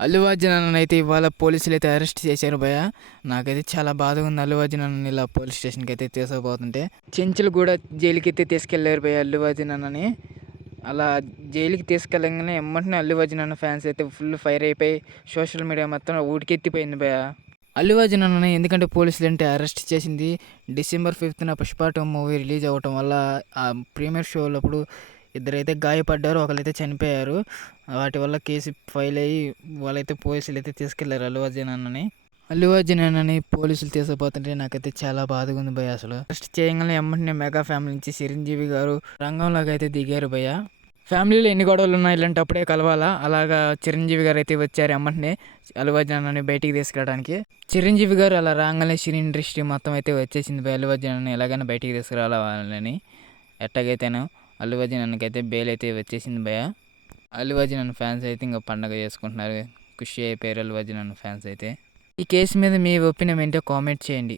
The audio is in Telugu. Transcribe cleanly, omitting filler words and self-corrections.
అల్లు అర్జున్ అన్ననైతే ఇవాళ పోలీసులైతే అరెస్ట్ చేశారు భయ్య. నాకైతే చాలా బాధగా ఉంది అల్లు అర్జున్ అన్నని ఇలా పోలీస్ స్టేషన్‌కి అయితే తీసుకుపోతుంటే. చెంచులగూడ జైలుకైతే తీసుకెళ్లారు భయ్య అల్లు అర్జున్ అన్నని. అలా జైలుకి తీసుకెళ్ళంగానే ఎమ్మటనే అల్లు అర్జున్ అన్న ఫ్యాన్స్ అయితే ఫుల్ ఫైర్ అయిపోయి సోషల్ మీడియా మొత్తం ఊటికెత్తిపోయింది భయ్య. అల్లు అర్జున్ అన్నని ఎందుకంటే పోలీసులంటే అరెస్ట్ చేసింది డిసెంబర్ 5న 'పుష్ప 2' మూవీ రిలీజ్ అవ్వటం వల్ల ఆ ప్రీమియర్ షోలప్పుడు ఇద్దరైతే గాయపడ్డారు. ఒకళ్ళైతే చనిపోయారు. వాటి వల్ల కేసు ఫైల్ అయ్యి వాళ్ళైతే పోలీసులైతే తీసుకెళ్లారు అల్లు అర్జున్ అన్నని. అల్లు అర్జున్ అన్నని పోలీసులు తీసుకుపోతుంటే నాకైతే చాలా బాధగా ఉంది భయ్య అసలు. అరెస్ట్ చేయంగానే ఎమ్మటనే మెగా ఫ్యామిలీ నుంచి చిరంజీవి గారు రంగంలోకి అయితే దిగారు భయ్య. ఫ్యామిలీలో ఎన్ని గొడవలున్నా ఇలాంటప్పుడే కలవాలా. అలాగా చిరంజీవి గారు అయితే వచ్చారు ఎమ్మటనే అల్లు అర్జున్ అన్నని బయటికి తీసుకురావడానికి. చిరంజీవి గారు అలా రాగానే సినీ ఇండస్ట్రీ మొత్తం అయితే వచ్చేసింది భయ్య అల్లు అర్జున్ అన్నని ఎలాగైనా బయటికి తీసుకురావాలని. ఎట్టాగైతేనో అల్లు అర్జున్ అన్నకైతే బెయిల్ అయితే వచ్చేసింది భయ్య. అల్లు అర్జున్ అన్న ఫ్యాన్స్ అయితే ఇంకా పండగ చేసుకుంటున్నారు. ఖుషి అయిపోయారు అల్లు అర్జున్ అన్న ఫ్యాన్స్ అయితే. ఈ కేసు మీద మీ ఒపీనియన్ ఏంటో కామెంట్ చేయండి.